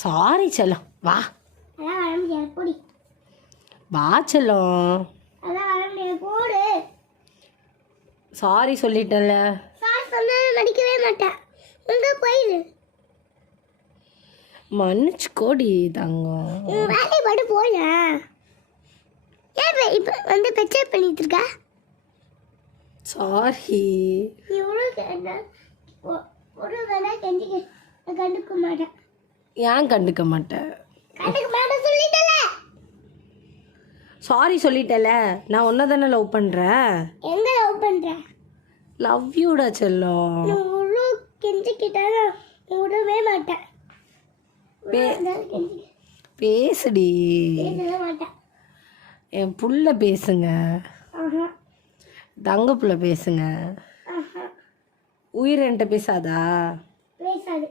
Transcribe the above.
Sorry செல்லம், வா வா செல்லம். சாரி சொல்லிட்டல. நடிக்கவே மாட்டேன். மன்னிச்சுக்கோடி தங்கம். வேலையை பாட்டு போய. ஏன் இப்போ வந்து பெச்சை பண்ணிட்டு இருக்க? சாரி. ஒரு வேலை கண்டுக்க மாட்டேன். ஏன் கண்டுக்க மாட்டேன்? சொல்லிட்டல. சாரி சொல்லிட்டல. நான் உன்னை தானே லவ் பண்ணுறேன். எங்க லவ் பண்ற? லவ் யூடா செல்லம். இவ்வளோ கெஞ்சிக்கிட்டாலும் விடவே மாட்டேன். பேசுடி. மாட்டேன். என் புள்ள பேசுங்க. தங்க புள்ள பேசுங்க. உயிர் என்கிட்ட பேசாதா? பேசாது.